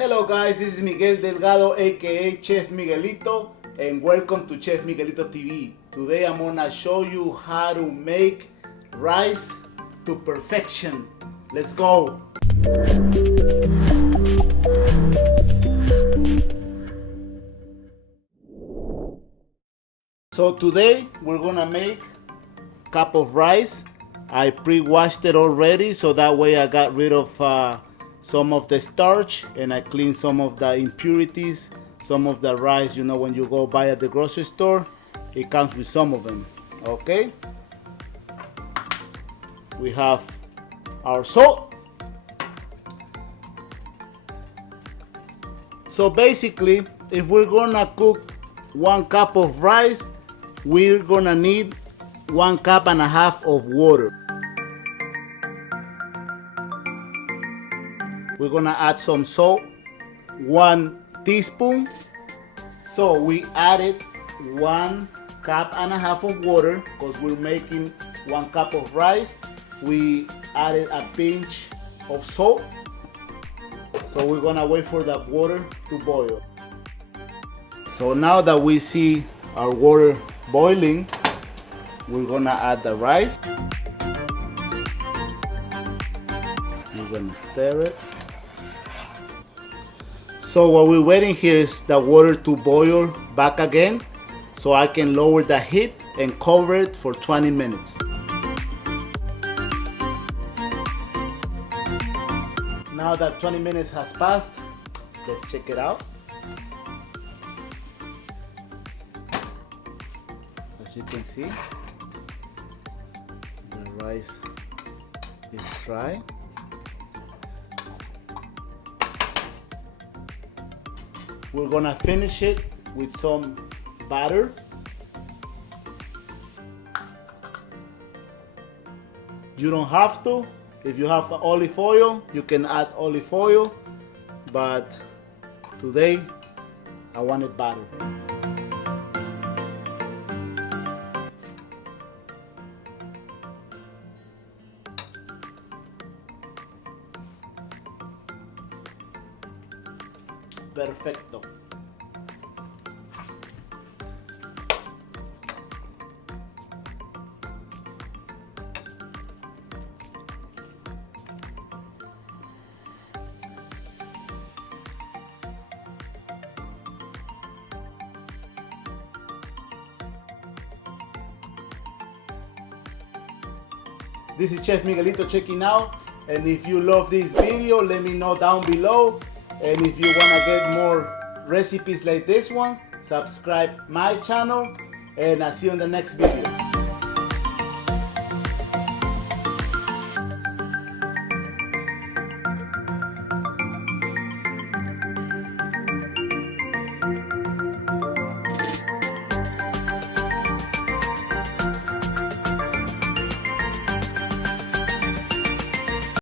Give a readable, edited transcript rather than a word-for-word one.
Hello guys, this is Miguel Delgado aka Chef Miguelito and welcome to Chef Miguelito TV. Today I'm gonna show you how to make rice to perfection. Let's go! So today we're gonna make a cup of rice. I pre-washed it already so that way I got rid of some of the starch and I clean some of the impurities. Some of the rice, you know, when you go buy at the grocery store, it comes with some of them. Okay, we have our salt. So basically, if we're gonna cook 1 cup of rice, we're gonna need 1.5 cups of water. We're gonna add some salt, 1 teaspoon. So we added 1.5 cups of water because we're making 1 cup of rice. We added a pinch of salt. So we're gonna wait for the water to boil. So now that we see our water boiling, we're gonna add the rice. We're gonna stir it. So what we're waiting here is the water to boil back again so I can lower the heat and cover it for 20 minutes. Now that 20 minutes has passed, let's check it out. As you can see, the rice is dry. We're gonna finish it with some batter. You don't have to. If you have olive oil, you can add olive oil, but today I wanted batter. Perfecto. This is Chef Miguelito checking out, and if you love this video, let me know down below. And if you want to get more recipes like this one, subscribe my channel, and I'll see you in the next video.